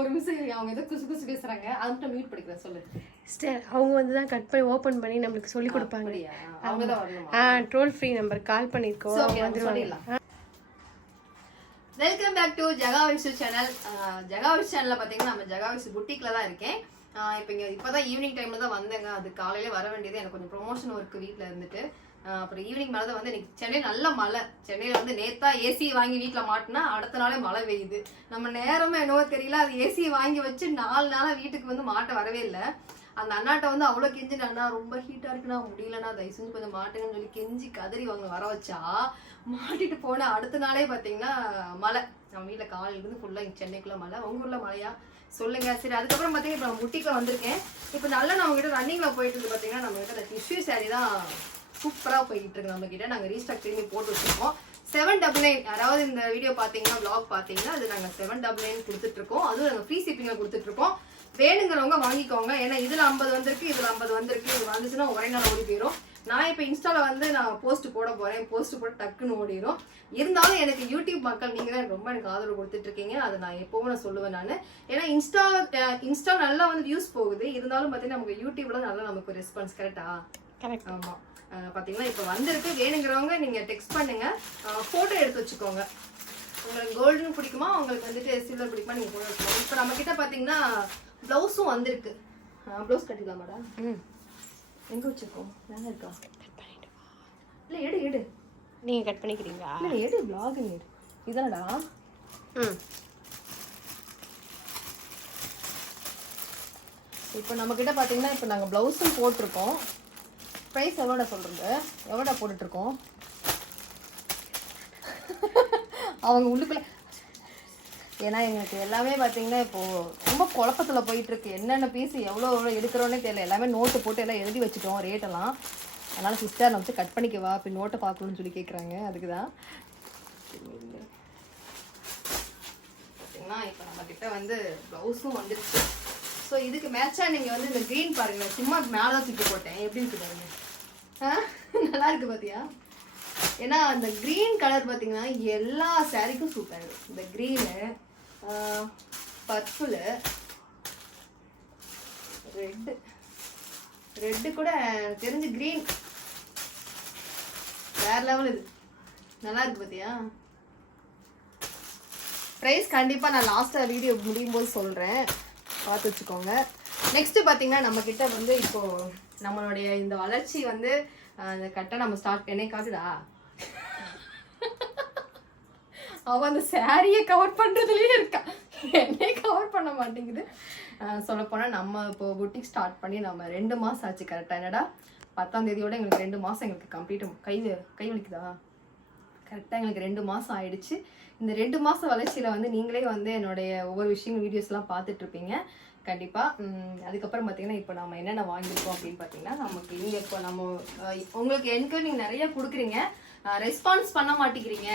ஒரு நிமிஷம் அவங்க ஏதோ குசு குசு பேசுறாங்க. அதுமட்டும் மியூட் படிக்கிறேன் சொல்லு. சிஸ்டர் அவங்க வந்து தான் கட் பண்ணி ஓப்பன் பண்ணி நம்மளுக்கு சொல்லி கொடுப்பாங்க. அவங்க தான் வரணுமா? ஆ ட்ரோல் ஃப்ரீ நம்பர் கால் பண்ணியிருக்கோம் So, அவங்க வந்துருவாங்க. Welcome back to Jaga channel Jaga Vishu சேனல்ல பாத்தீங்கன்னா நம்ம ஜகா விஷு புட்டிக்ல தான் இருக்கேன். இப்போ இங்க இப்பதான் ஈவினிங் டைம்ல தான் வந்தேங்க. அது காலையில வர வேண்டியது. எனக்கு கொஞ்சம் ப்ரொமோஷன் ஒர்க் வீட்ல இருந்துட்டு. அப்புறம் ஈவினிங் மழை தான் வந்து இன்னைக்கு சென்னை நல்ல மழை. சென்னையில் வந்து நேத்தா ஏசி வாங்கி வீட்டில் மாட்டினா அடுத்த நாளே மழை பெய்யுது. நம்ம நேரமே என்னவோ தெரியல அது ஏசி வாங்கி வச்சு நாலு நாளாக வீட்டுக்கு வந்து மாட்ட வரவே இல்லை. அந்த அண்ணாட்ட வந்து அவ்வளோ கெஞ்சி அண்ணா ரொம்ப ஹீட்டாக இருக்குண்ணா முடியலண்ணா தயவு செஞ்சு கொஞ்சம் மாட்டுங்கன்னு சொல்லி கெஞ்சி கதறி வாங்க வர வச்சா மாட்டிட்டு போன அடுத்த நாளே பார்த்தீங்கன்னா மழை. நம்ம வீட்டில் காலையிலேருந்து ஃபுல்லாக இங்கே சென்னைக்குள்ள மழை. உங்கள் ஊரில் மழையா? சொல்லுங்க. சரி அதுக்கப்புறம் பார்த்தீங்கன்னா இப்போ நான் முட்டிக்கு வந்திருக்கேன். இப்போ நல்லா நான் உங்ககிட்ட ரன்னிங்கில் போயிட்டு இருந்து பார்த்தீங்கன்னா நம்ம கிட்ட டிஷ்யூ சாரி தான் சூப்பரா போயிட்டு இருக்கு நம்ம கிட்ட நாங்க ரீஸ்டாக் திரும்பி போட்டு வச்சிருக்கோம். செவன் டபுள் நைன் யாராவது இந்த வீடியோ பாத்தீங்கன்னா vlog பாத்தீங்கன்னா அது நாங்க செவன் டபுள் நைன் கொடுத்துட்டு இருக்கோம் அதுவும் நாங்க ஃப்ரீ ஷிப்பிங்ல கொடுத்துட்டு இருக்கோம் வேணுங்கிறவங்க வாங்கிக்கோங்க. ஏன்னா இதுல ஐம்பது வந்திருக்கு இதுல ஐம்பது வந்திருக்கு. இது வந்துச்சுன்னா ஒரே நாள் ஓடி போயிடும் நான் இப்போ இன்ஸ்டால வந்து நான் போஸ்ட் போட போறேன். போஸ்ட் போட்டு டக்குன்னு ஓடிடும் இருந்தாலும் எனக்கு யூடியூப் மக்கள் நீங்க தான் ரொம்ப எனக்கு ஆதரவு கொடுத்துட்டு இருக்கீங்க அதை நான் எப்பவும் நான் சொல்லுவேன் நான். ஏன்னா இன்ஸ்டா இன்ஸ்டா நல்லா வந்து வியூஸ் போகுது. இருந்தாலும் பார்த்தீங்கன்னா நமக்கு யூடியூப்ல நல்லா நமக்கு ரெஸ்பான்ஸ் கரெக்டா கரெக்ட் ஆமா. அஹ் பாத்தீங்கன்னா இப்போ வந்திருக்கு. வேணுங்கிறவங்க நீங்க டெக்ஸ்ட் பண்ணுங்க. போட்டோ எடுத்து வச்சுக்கோங்க. உங்களுக்கு கோல்டன் பிடிக்குமா? உங்களுக்கு வந்துட்டு சில்வர் பிடிக்குமா? நீங்க போட்டோ எடுத்துக்கோங்க. இப்போ நம்ம கிட்ட பாத்தீங்கன்னா ப்ளவுஸும் வந்திருக்கு. ப்ளவுஸ் கட்டிக்கலாமாடா ம். எங்க வச்சிருக்கோம்? நல்லா இருக்கா? இல்ல எடு எடு. நீங்கள் கட் பண்ணிக்கிறீங்களா? இல்ல எடு vlog எடு. இதானடா? ம். இப்போ நம்ம கிட்ட பாத்தீங்கன்னா இப்போ நாங்க ப்ளவுஸும் போட்டிருக்கோம். ப்ரைஸ் எவ்வளோ சொல்றது? எவ்வளோ போட்டுட்ருக்கோம்? அவங்க உள்ளுக்குள்ள ஏன்னா எங்களுக்கு எல்லாமே பார்த்தீங்கன்னா இப்போது ரொம்ப குழப்பத்தில் போயிட்டுருக்கு என்னென்ன பீஸ் எவ்வளோ எவ்வளோ எடுக்கிறோன்னே தெரியல. எல்லாமே நோட்டு போட்டு எல்லாம் எழுதி வச்சுட்டோம் ரேட்டெல்லாம் அதனால் சிஸ்டர் நான் வந்து கட் பண்ணிக்கவா? அப்படி நோட்டை பார்க்கணும்னு சொல்லி கேட்குறாங்க அதுக்கு தான் பார்த்தீங்கன்னா இப்போ நம்மக்கிட்ட வந்து ப்ளவுஸும் வந்துருச்சு. ஸோ இதுக்கு மேட்சாக நீங்கள் வந்து இந்த க்ரீன் பாருங்கள் சும்மா மேலே தான் தூக்கி போட்டேன். எப்படி இருக்கு நல்லா இருக்கு பாத்தியா? ஏன்னா அந்த க்ரீன் கலர் பார்த்தீங்கன்னா எல்லா சாரிக்கும் சூப்பர் இந்த க்ரீனு பர்பிள் ரெட்டு ரெட்டு கூட தெரிஞ்சு க்ரீன் வேற லெவல் இது. நல்லா இருக்கு பாத்தியா? ப்ரைஸ் கண்டிப்பாக நான் லாஸ்ட்டாக வீடியோ முடியும் போது சொல்கிறேன் பார்த்து வச்சுக்கோங்க. நெக்ஸ்ட் பார்த்தீங்கன்னா நம்ம கிட்ட வந்து இப்போ நம்மளுடைய இந்த வளர்ச்சி வந்து அந்த கரெக்டாக நம்ம ஸ்டார்ட் என்னை காட்டுதா அவன் அந்த சாரியை கவர் பண்ணுறதுலேயே இருக்கா. என்னை கவர் பண்ண மாட்டேங்குது. சொல்லப்போனால் நம்ம இப்போ புட்டிக் ஸ்டார்ட் பண்ணி நம்ம ரெண்டு மாதம் ஆச்சு கரெக்டாக என்னடா? பத்தாம் தேதியோட எங்களுக்கு ரெண்டு மாதம் எங்களுக்கு கம்ப்ளீட் கை கை வலிக்குதா? கரெக்டாக எங்களுக்கு ரெண்டு மாதம் ஆயிடுச்சு. இந்த ரெண்டு மாதம் வளர்ச்சியில் வந்து நீங்களே வந்து என்னுடைய ஒவ்வொரு விஷயங்கள் வீடியோஸ்லாம் பார்த்துட்டு இருப்பீங்க கண்டிப்பாக அதுக்கப்புறம் பார்த்தீங்கன்னா இப்போ நம்ம என்னென்ன வாங்கியிருக்கோம் அப்படின்னு பார்த்தீங்கன்னா நமக்கு இங்கே இப்போ நம்ம உங்களுக்கு எனக்கு நீங்கள் நிறைய கொடுக்குறீங்க. ரெஸ்பான்ஸ் பண்ண மாட்டேங்கிறீங்க.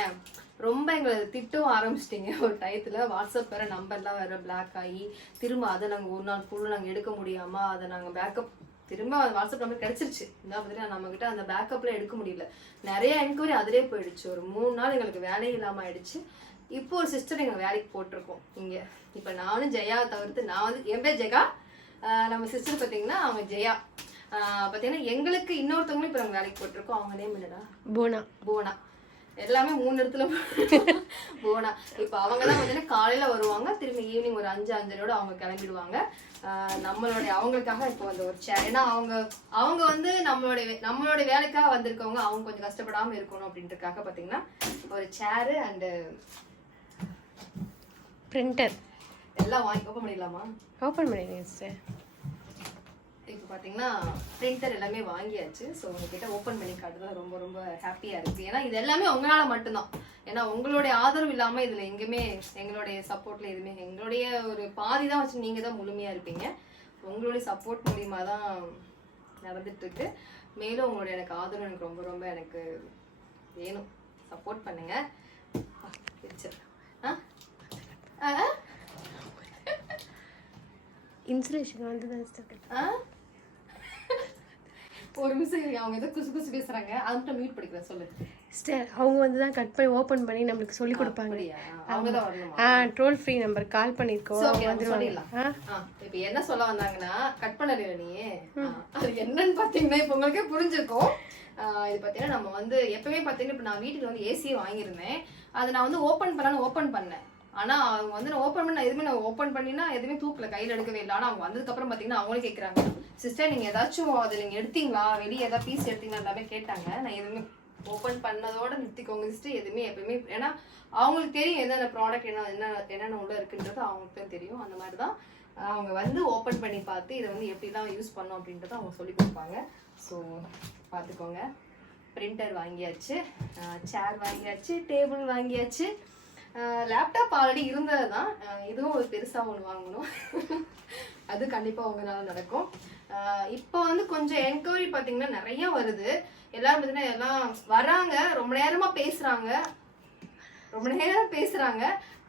ரொம்ப எங்களை திட்டவும் ஆரம்பிச்சிட்டிங்க ஒரு டயத்தில். வாட்ஸ்அப் வேறு நம்பர்லாம் வேறு பிளாக் ஆகி திரும்ப அதை நாங்கள் ஒரு நாள் ஃபுல்லாக நாங்கள் எடுக்க முடியாமல் அதை நாங்கள் பேக்கப் திரும்ப அந்த வாட்ஸ்அப் நம்பர் கிடைச்சிருச்சு. என்ன பார்த்தீங்கன்னா நம்ம கிட்ட அந்த பேக்கப்ல எடுக்க முடியல. நிறைய என்கொயரி அதிலே போயிடுச்சு. ஒரு மூணு நாள் எங்களுக்கு வேலையே இல்லாம ஆயிடுச்சு. இப்போ ஒரு சிஸ்டர் எங்க வேலைக்கு போட்டிருக்கோம். இங்க. இப்போ நானும் ஜெயாவை தவிர்த்து நான் வந்து என் பேர் ஜெகா. நம்ம சிஸ்டர் பார்த்தீங்கன்னா அவங்க ஜெயா. பார்த்தீங்கன்னா எங்களுக்கு இன்னொருத்தவங்களும் இப்போ நாங்கள் வேலைக்கு போட்டிருக்கோம். அவங்க நேம் என்னடா? போனா. போனா. எல்லாமே மூணு இடத்துல போனா. இப்போ அவங்க தான் பார்த்தீங்கன்னா காலையில வருவாங்க திரும்பி ஈவினிங் ஒரு அஞ்சு அஞ்சரையோட அவங்க கிளம்பிடுவாங்க. நம்மளுடைய அவங்களுக்காக இப்போ அந்த ஒரு சேர் ஏன்னா அவங்க அவங்க வந்து நம்மளுடைய நம்மளுடைய வேலைக்காக வந்திருக்கவங்க அவங்க கொஞ்சம் கஷ்டப்படாம இருக்கணும் அப்படின்றதுக்காக பார்த்தீங்கன்னா ஒரு சேரு அண்டு பிரிண்டர் எல்லாம் வாங்கி ஓப்பன் பண்ணிடலாமா? ஓப்பன் பண்ணிடுங்க இப்போ பார்த்தீங்கன்னா பிரிண்டர் எல்லாமே வாங்கியாச்சு. ஸோ உங்ககிட்ட ஓப்பன் பண்ணி காட்டுறது ரொம்ப ரொம்ப ஹாப்பியாக இருக்குது ஏன்னா இது எல்லாமே உங்களால மட்டும்தான். ஏன்னா உங்களுடைய ஆதரவு இல்லாமல் இதில் எங்கேயுமே எங்களுடைய சப்போர்ட்டில் எதுவுமே எங்களுடைய ஒரு பாதி தான் வச்சு நீங்கள் தான் முழுமையாக இருப்பீங்க. உங்களுடைய சப்போர்ட் மூலியமாக தான் நடந்துட்டு இருக்கு மேலும் உங்களுடைய எனக்கு ஆதரவு எனக்கு ரொம்ப ரொம்ப எனக்கு வேணும். சப்போர்ட் பண்ணுங்க. ஆ, இன்சுலேஷன் வந்து தான்? ஒரு நிமிஷம் அவங்க ஏதோ குசு குசு பேசுறாங்க அது மட்டும் மியூட் படிக்கிறேன் சொல்லு. சிஸ்டர் அவங்க வந்து தான் கட் பண்ணி ஓப்பன் பண்ணி நம்மளுக்கு சொல்லி கொடுப்பாங்க. அவங்க தான் வரணுமா? ஆ toll free number call okay, அவங்க வந்துருவாங்க. இப்ப என்ன சொல்ல வந்தாங்கன்னா கட் பண்ணல நீ. அது என்னன்னு பாத்தீங்கன்னா இப்ப உங்களுக்கே புரிஞ்சிருக்கும். இது பாத்தீங்கன்னா நம்ம வந்து எப்பவுமே பாத்தீங்கன்னா இப்ப நான் வீட்டுக்கு வந்து ஏசியே வாங்கியிருந்தேன். அது நான் வந்து ஓபன் பண்ணலாம்னு ஓபன் பண்ணேன். ஆனா அவங்க வந்து நான் ஓப்பன் பண்ண எதுவுமே நான் ஓப்பன் பண்ணினா எதுவுமே தூக்கல கையில எடுக்கவே இல்லை. ஆனா அவங்க வந்ததுக்கு அப்புறம் பாத்தீங்கன்னா அவங்களே கேக்குறாங்க. சிஸ்டர் நீங்க ஏதாச்சும் அது நீங்க எடுத்தீங்களா? வெளியே ஏதாவது பீஸ் எடுத்தீங்களா? எல்லாமே கேட்டாங்க. நான் எதுவுமே ஓப்பன் பண்ணதோட நிறுத்திக்கோங்க சிஸ்டர் எதுவுமே எப்பயுமே ஏன்னா அவங்களுக்கு தெரியும் என்னென்ன ப்ராடக்ட் என்ன என்ன என்னென்ன உள்ள இருக்குன்றது அவங்களுக்கு தான் தெரியும். அந்த மாதிரி தான் அவங்க வந்து ஓப்பன் பண்ணி பார்த்து இதை வந்து எப்படிலாம் யூஸ் பண்ணோம் அப்படின்றத அவங்க சொல்லி கொடுப்பாங்க. ஸோ பார்த்துக்கோங்க. பிரிண்டர் வாங்கியாச்சு சேர் வாங்கியாச்சு டேபிள் வாங்கியாச்சு. லேப்டாப் ஆல்ரெடி இருந்தது தான் இதுவும் ஒரு பெருசாக ஒன்று வாங்கணும். அது கண்டிப்பாக உங்களால் நடக்கும். இப்போ வந்து கொஞ்சம் என்கொயரி பார்த்தீங்கன்னா நிறைய வருது. எல்லாரும் பார்த்தீங்கன்னா எல்லாம் வராங்க. ரொம்ப நேரமாக பேசுகிறாங்க ரொம்ப நேரம் பேசுகிறாங்க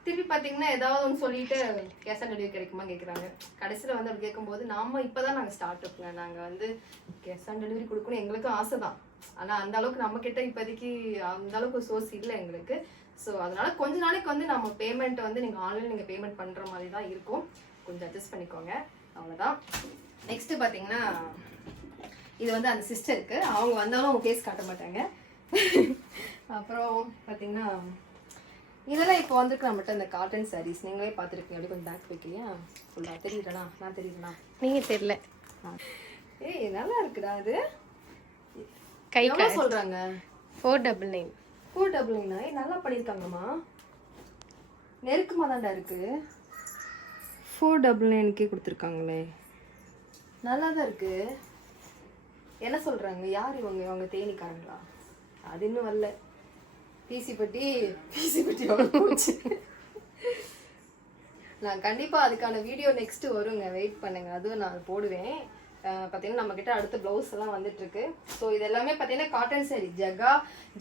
திருப்பி பார்த்தீங்கன்னா ஏதாவது ஒன்று சொல்லிட்டு கேஷ் ஆன் டெலிவரி கிடைக்குமா கேட்குறாங்க கடைசியில் வந்து அப்படி கேட்கும்போது நாம இப்பதான் நாங்கள் ஸ்டார்ட் அப்ங்க நாங்கள் வந்து கேஷ் ஆன் டெலிவரி கொடுக்கணும் எங்களுக்கும் ஆசை தான் ஆனால் அந்த அளவுக்கு நம்ம கிட்ட இப்போதைக்கு அந்த அளவுக்கு சோர்ஸ் இல்லை எங்களுக்கு. ஸோ அதனால கொஞ்ச நாளைக்கு வந்து நம்ம பேமெண்ட் வந்து நீங்கள் ஆன்லைன் நீங்கள் பேமெண்ட் பண்ணுற மாதிரி தான் இருக்கும். கொஞ்சம் அட்ஜஸ்ட் பண்ணிக்கோங்க. அவ்வளோதான் நெக்ஸ்ட் பார்த்தீங்கன்னா இது வந்து அந்த சிஸ்டருக்கு அவங்க வந்தாலும் அவங்க ஃபேஸ் காட்ட மாட்டாங்க. அப்புறம் பார்த்தீங்கன்னா இதெல்லாம் இப்போ வந்திருக்கு நம்மகிட்ட இந்த காட்டன் சாரீஸ் நீங்களே பார்த்துருக்கீங்க அப்படி கொஞ்சம் பேக் வைக்கலையா? ஃபுல்லாக தெரியுறா நான் தெரியுறா நீங்கள் தெரியல. ஏய் நல்லா இருக்குடா அது கை சொல்கிறாங்க ஃபோர் டபுள் நைன் ஃபோர் டபுள்னா ஏய் நல்லா பண்ணியிருக்காங்கம்மா நெருக்கமாக தான்டா இருக்கு. ஃபோர் டபுள் நைனுக்கே கொடுத்துருக்காங்களே. நல்லா தான் இருக்கு. என்ன சொல்கிறாங்க யார் இவங்க? இவங்க தேனிக்காரங்களா? அது இன்னும் வரல. பிசி பட்டி பிசி பட்டி போச்சு. நான் கண்டிப்பாக அதுக்கான வீடியோ நெக்ஸ்ட் வருங்க. வெயிட் பண்ணுங்க. அதுவும் நான் போடுவேன். பார்த்தீங்கன்னா நம்ம கிட்ட அடுத்த ப்ளவுஸ் எல்லாம் வந்துட்டு இருக்கு ஸோ இது எல்லாமே பார்த்தீங்கன்னா காட்டன் சேரீ ஜகா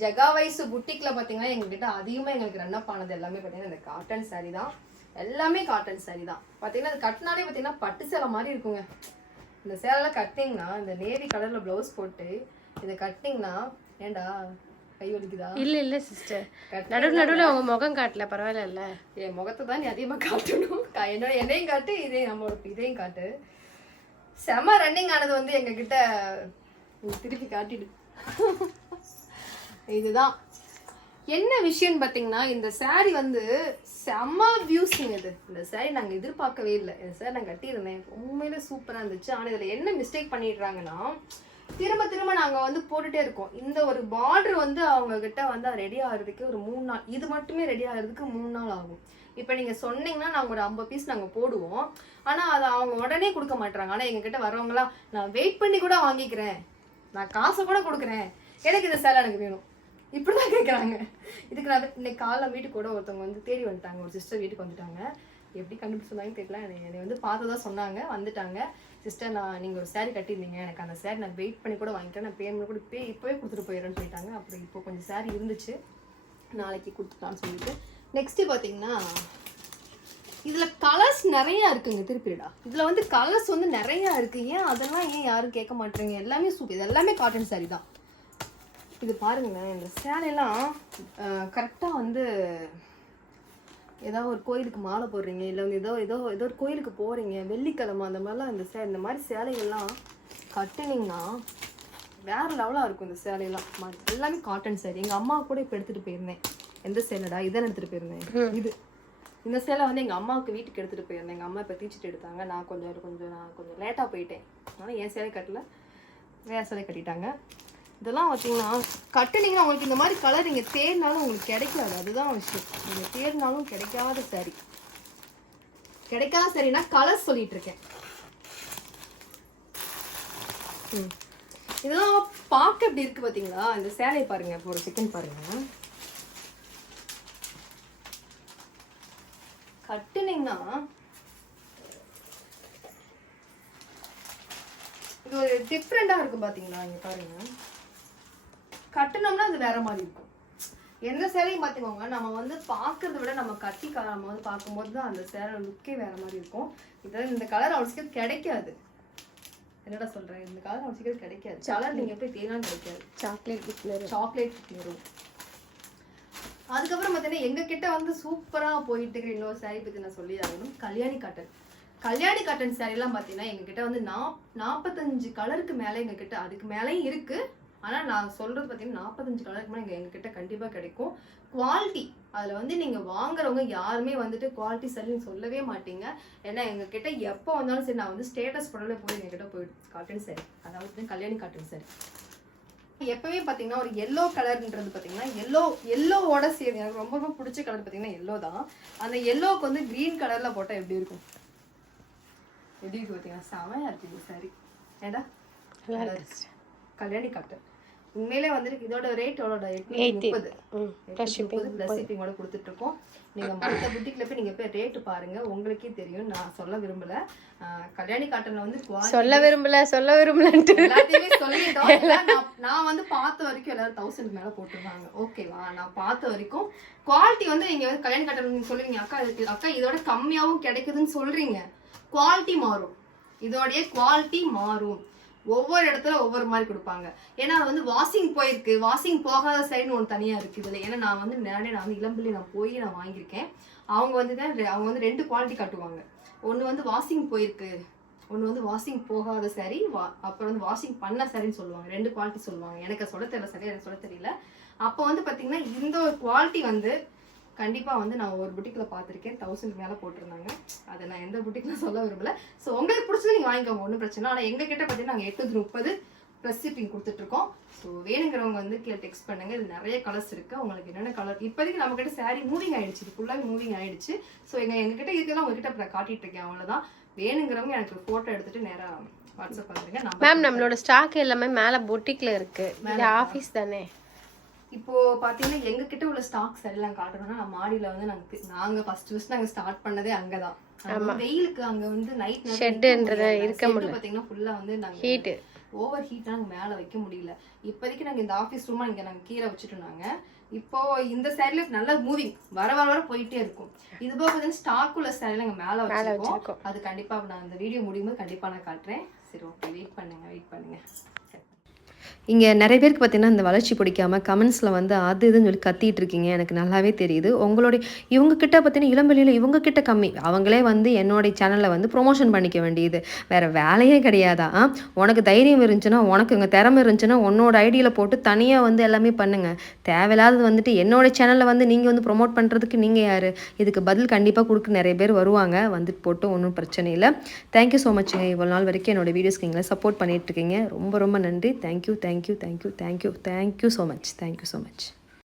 ஜகா வைஸ் புட்டிக்கில் பார்த்தீங்கன்னா எங்ககிட்ட அதிகமாக எங்களுக்கு ரன் அப் ஆனது எல்லாமே பார்த்தீங்கன்னா இந்த காட்டன் saree தான். எல்லாமே காட்டன் saree தான். பார்த்தீங்கன்னா அது கட்டினாலே பார்த்தீங்கன்னா பட்டு சேலை மாதிரி இருக்குங்க. இந்த சேலைலாம் கட்டிங்கன்னா இந்த நேவி கலரில் ப்ளவுஸ் போட்டு இதை கட்டிங்கன்னா ஏன்டா கை வலிக்குதா இல்லை இல்லை சிஸ்டர் நடுவு நடுவில் அவங்க முகம் காட்டல பரவாயில்ல என் முகத்தை தான் நீ அதிகமாக காட்டணும் என்னோட என்னையும் காட்டு இதே நம்மளோட இதையும் காட்டு. செம ரன்னிங் ஆனது வந்து எங்ககிட்ட நீ திருப்பி காட்டிடு. இதுதான். என்ன விஷயம்னு பார்த்தீங்கன்னா இந்த saree வந்து செம்ம வியூஸுங்க இது. இந்த saree நாங்கள் எதிர்பார்க்கவே இல்லை. இந்த saree நான் கட்டியிருந்தேன். உண்மையிலே சூப்பராக இருந்துச்சு. ஆனால் இதில் என்ன மிஸ்டேக் பண்ணிடுறாங்கன்னா திரும்ப திரும்ப நாங்கள் வந்து போட்டுட்டே இருக்கோம். இந்த ஒரு பார்டர் வந்து அவங்க கிட்ட வந்து ரெடி ஆகிறதுக்கு ஒரு மூணு நாள் இது மட்டுமே ரெடி ஆகிறதுக்கு மூணு நாள் ஆகும். இப்போ நீங்கள் சொன்னீங்கன்னா நாங்கள் ஒரு ஐம்பது பீஸ் நாங்கள் போடுவோம். ஆனால் அதை அவங்க உடனே கொடுக்க மாட்டாங்க ஆனால் எங்ககிட்ட வரவங்களா நான் வெயிட் பண்ணி கூட வாங்கிக்கிறேன். நான் காசை கூட கொடுக்குறேன். எனக்கு இந்த சேலை எனக்கு வேணும். இப்படி தான் கேட்குறாங்க இதுக்கு நான் இன்னைக்கு காலைல வீட்டுக்கு கூட ஒருத்தவங்க வந்து தேடி வந்துட்டாங்க. ஒரு சிஸ்டர் வீட்டுக்கு வந்துட்டாங்க. எப்படி கண்டுபிடிச்சிருந்தாங்கன்னு தெரியல. என்னை என்னை வந்து பார்த்து தான் சொன்னாங்க. வந்துட்டாங்க. சிஸ்டர் நான் நீங்கள் ஒரு சேரீ கட்டியிருந்தீங்க. எனக்கு அந்த சேரீ நான் வெயிட் பண்ணி கூட வாங்கிக்கிறேன். நான் பேமெண்ட் கூட பே இப்போவே கொடுத்துட்டு போயிடுறேன்னு சொல்லிட்டாங்க. அப்புறம் இப்போ கொஞ்சம் saree இருந்துச்சு. நாளைக்கு கொடுத்துக்கலாம்னு சொல்லிட்டு. நெக்ஸ்ட்டு பார்த்தீங்கன்னா இதில் கலர்ஸ் நிறையா இருக்குங்க திருப்பிடா இதில் வந்து கலர்ஸ் வந்து நிறையா இருக்குது ஏன் அதெல்லாம் ஏன் யாரும் கேட்க மாட்டேங்க எல்லாமே சூப்பர் இது எல்லாமே காட்டன் சாரி தான். இது பாருங்களேன் இந்த சேலையெல்லாம் கரெக்டாக வந்து ஏதாவது ஒரு கோயிலுக்கு மாலை போடுறீங்க இல்லை வந்து ஏதோ ஏதோ ஏதோ ஒரு கோயிலுக்கு போகிறீங்க வெள்ளிக்கிழமை அந்த மாதிரிலாம் இந்த சே இந்த மாதிரி சேலைகள்லாம் கட்டுனீங்கன்னா வேற லெவலாக இருக்கும் இந்த சேலையெல்லாம். எல்லாமே காட்டன் சேரீ எங்கள் அம்மா கூட இப்போ எடுத்துகிட்டு போயிருந்தேன். எந்த சேலைடா இதான் எடுத்துகிட்டு போயிருந்தேன். இது. இந்த சேலை வந்து எங்கள் அம்மாவுக்கு வீட்டுக்கு எடுத்துகிட்டு போயிருந்தேன். எங்கள் அம்மா இப்போ தீச்சிட்டு எடுத்தாங்க. நான் கொஞ்சம் கொஞ்சம் நான் கொஞ்சம் லேட்டாக போயிட்டேன். அதனால் என் சேலை கட்டல. வேற சேலை கட்டிட்டாங்க. இதெல்லாம் பார்த்தீங்கன்னா கட்டுனீங்கன்னா உங்களுக்கு இந்த மாதிரி கலர் நீங்கள் தேர்னாலும் உங்களுக்கு கிடைக்காது. அதுதான் விஷயம். நீங்கள் தேர்னாலும் கிடைக்காத சரி கிடைக்காத சரினா கலர் சொல்லிட்டு இருக்கேன். ம். இதெல்லாம் பார்க்க எப்படி இருக்கு பார்த்தீங்களா இந்த சேலையை பாருங்க இப்போ ஒரு செகண்ட் பாருங்க. கட்டுனீங்கன்னா இது ஒரு டிஃப்ரெண்டாக இருக்கும் பார்த்தீங்களா இங்கே பாருங்கள் கட்டுனோம்னா அது வேற மாதிரி இருக்கும். எந்த சேலையும் பார்த்துக்கோங்க நம்ம வந்து பார்க்கறத விட நம்ம கட்டி நம்ம வந்து பார்க்கும்போது தான் அந்த சேலை லுக்கே வேற மாதிரி இருக்கும். இது இந்த கலர் அவ்வளோ சீக்கிரம் கிடைக்காது. என்னடா சொல்றேன் இந்த கலர் அவ்வளோ சீக்கிரம் கிடைக்காது கலர் நீங்கள் போய் தேடினாலும் கிடைக்காது. சாக்லேட் சாக்லேட் வரும் அதுக்கப்புறம் பார்த்தீங்கன்னா எங்க கிட்ட வந்து சூப்பரா போயிட்டு இருக்கிற இன்னொரு saree பத்தி நான் சொல்லி ஆகணும் கல்யாணி காட்டன் கல்யாணி காட்டன் எல்லாம் பார்த்தீங்கன்னா எங்க கிட்ட வந்து நாப் நாற்பத்தஞ்சு கலருக்கு மேலே எங்க கிட்ட அதுக்கு மேலேயும் இருக்கு. ஆனா நான் சொல்றது பார்த்தீங்கன்னா நாற்பத்தஞ்சு கலருக்கு மேலே எங்க கிட்ட கண்டிப்பா கிடைக்கும். குவாலிட்டி அதுல வந்து நீங்க வாங்குறவங்க யாருமே வந்துட்டு குவாலிட்டி சரின்னு சொல்லவே மாட்டீங்க. ஏன்னா கிட்ட எப்போ வந்தாலும் சரி நான் வந்து ஸ்டேட்டஸ் போடல போய் எங்க கிட்ட போயிடும் காட்டன் saree அதாவது கல்யாணி காட்டன் saree எப்பவுமே பாத்தீங்கன்னா ஒரு எல்லோ கலர்ன்றது பாத்தீங்கன்னா எல்லோ எல்லோவோட சேர்ந்து எனக்கு ரொம்ப ரொம்ப பிடிச்ச கலர் பாத்தீங்கன்னா எல்லோ தான். அந்த எல்லோவுக்கு வந்து கிரீன் கலர்ல போட்டா எப்படி இருக்கும்? எப்படி இருக்கு பாத்தீங்கன்னா செமையா இருக்கு இது சாரி ஏடா கல்யாணி காட்டன் உண்மையிலே வந்துட்டு இதோட ரேட் எவ்வளோட? எட்நூத்தி முப்பது. ப்ளஸ் ஷிப்பிங் ப்ளஸ் ஷிப்பிங்கோட கொடுத்துட்டு இருக்கோம் நீங்க மற்ற புட்டிக்ல போய் நீங்க போய் ரேட்டு பாருங்க. உங்களுக்கே தெரியும். நான் சொல்ல விரும்பல. கல்யாணி காட்டன்ல வந்து சொல்ல விரும்பல சொல்ல விரும்பலன்ட்டு. எல்லாத்தையுமே சொல்லிட்டோம். நான் வந்து பார்த்த வரைக்கும் எல்லாரும் தௌசண்ட் மேல போட்டிருந்தாங்க. ஓகேவா நான் பார்த்த வரைக்கும் குவாலிட்டி வந்து நீங்க வந்து கல்யாண நீங்க சொல்லுவீங்க அக்கா இதுக்கு அக்கா இதோட கம்மியாவும் கிடைக்குதுன்னு சொல்றீங்க. குவாலிட்டி மாறும். இதோடைய குவாலிட்டி மாறும். ஒவ்வொரு இடத்துல ஒவ்வொரு மாதிரி கொடுப்பாங்க. ஏன்னா வந்து வாஷிங் போயிருக்கு. வாஷிங் போகாத சைடுன்னு ஒன்று தனியாக இருக்குது இதில். ஏன்னா நான் வந்து நேரடியாக நான் வந்து இளம்பிள்ளி நான் போய் நான் வாங்கியிருக்கேன். அவங்க வந்து தான் ரெ- அவங்க வந்து ரெண்டு குவாலிட்டி காட்டுவாங்க. ஒன்று வந்து வாஷிங் போயிருக்கு. ஒன்று வந்து வாஷிங் போகாத சரி வா அப்புறம் வந்து வாஷிங் பண்ண சரின்னு சொல்லுவாங்க. ரெண்டு குவாலிட்டி சொல்லுவாங்க. எனக்கு சொல்ல தெரியல சரி எனக்கு சொல்ல தெரியல. அப்போ வந்து பார்த்தீங்கன்னா இந்த ஒரு குவாலிட்டி வந்து கண்டிப்பாக வந்து நான் ஒரு புட்டிக்கில் பார்த்துருக்கேன். தௌசண்ட் மேலே போட்டிருந்தாங்க. அதை நான் எந்த புட்டிக்கில் சொல்ல விரும்பல. ஸோ உங்களுக்கு பிடிச்சது நீங்கள் வாங்கிக்கோங்க. ஒன்றும் பிரச்சனை இல்லை. ஆனால் எங்கள் கிட்ட பார்த்தீங்கன்னா நாங்கள் எட்நூத்தி முப்பது ப்ளஸ் ஷிப்பிங் கொடுத்துட்ருக்கோம். ஸோ வேணுங்கிறவங்க வந்து கீழே டெக்ஸ்ட் பண்ணுங்க. இது நிறைய கலர்ஸ் இருக்கு. உங்களுக்கு என்னென்ன கலர் இப்போதைக்கு நம்ம கிட்ட saree மூவிங் ஆயிடுச்சு. இது ஃபுல்லாக மூவிங் ஆயிடுச்சு. ஸோ எங்க எங்ககிட்ட இருக்கிறதா உங்ககிட்ட இப்போ நான் காட்டிட்டு இருக்கேன் அவ்வளோதான் வேணுங்கிறவங்க எனக்கு ஃபோட்டோ எடுத்துட்டு நேரா வாட்ஸ்அப் பண்ணுங்க நம்ம மேம் நம்மளோட ஸ்டாக் எல்லாமே மேலே பொட்டிக்ல இருக்கு. இது ஆஃபீஸ் தானே? இப்போ பாத்தீங்கன்னா எங்க கிட்ட உள்ள ஸ்டாக்ஸ் எல்லாம் காட்டணும்னா நான் மாடியில வந்து நாங்க நாங்க ஃபர்ஸ்ட் ஃபர்ஸ்ட் நாங்க ஸ்டார்ட் பண்ணதே அங்கதான். வெயிலுக்கு அங்க வந்து நைட் ஷெட்டுன்றத இருக்க முடியல. பாத்தீங்கன்னா ஃபுல்லா வந்து நாங்க ஹீட்டு ஓவர் ஹீட் நாங்க மேல வைக்க முடியல. இப்போதைக்கு நாங்க இந்த ஆபீஸ் ரூமா இங்க நாங்க கீழே வச்சுட்டோம் நாங்க இப்போ இந்த சைடுல நல்ல மூவிங் வர வர வர போயிட்டே இருக்கும். இது போக பார்த்தீங்கன்னா ஸ்டாக் உள்ள சைடுல நாங்க மேல வச்சிருக்கோம். அது கண்டிப்பா நான் இந்த வீடியோ முடியும் போது கண்டிப்பா நான் காட்டுறேன். சரி ஓகே வெயிட் பண்ணுங்க வெயிட் பண்ணுங்க. இங்கே நிறைய பேருக்கு பார்த்தீங்கன்னா இந்த வளர்ச்சி பிடிக்காம கமெண்ட்ஸில் வந்து அது இதுன்னு சொல்லி கத்திட்டு இருக்கீங்க. எனக்கு நல்லாவே தெரியுது. உங்களுடைய இவங்கக்கிட்ட பார்த்தீங்கன்னா இளம்பலியில் இவங்கக்கிட்ட கம்மி. அவங்களே வந்து என்னுடைய சேனலில் வந்து ப்ரொமோஷன் பண்ணிக்க வேண்டியது. வேறு வேலையே கிடையாதா? ஆ? உனக்கு தைரியம் இருந்துச்சுன்னா உனக்கு இங்கே திறமை இருந்துச்சுன்னா உன்னோட ஐடியில் போட்டு தனியாக வந்து எல்லாமே பண்ணுங்கள் தேவையில்லாதது வந்துட்டு என்னோட சேனலில் வந்து நீங்கள் வந்து ப்ரோமோட் பண்ணுறதுக்கு நீங்கள் யார்? இதுக்கு பதில் கண்டிப்பாக கொடுக்க நிறைய பேர் வருவாங்க. வந்துட்டு போட்டு ஒன்றும் பிரச்சனை இல்லை. தேங்க்யூ ஸோ மச்ங்க இவ்வளோ நாள் வரைக்கும் என்னோடய வீடியோஸ்க்கு எங்களை சப்போர்ட் பண்ணிகிட்ருக்கீங்க இருக்கீங்க. ரொம்ப ரொம்ப நன்றி. Thank you thank you thank you thank you thank you so much thank you so much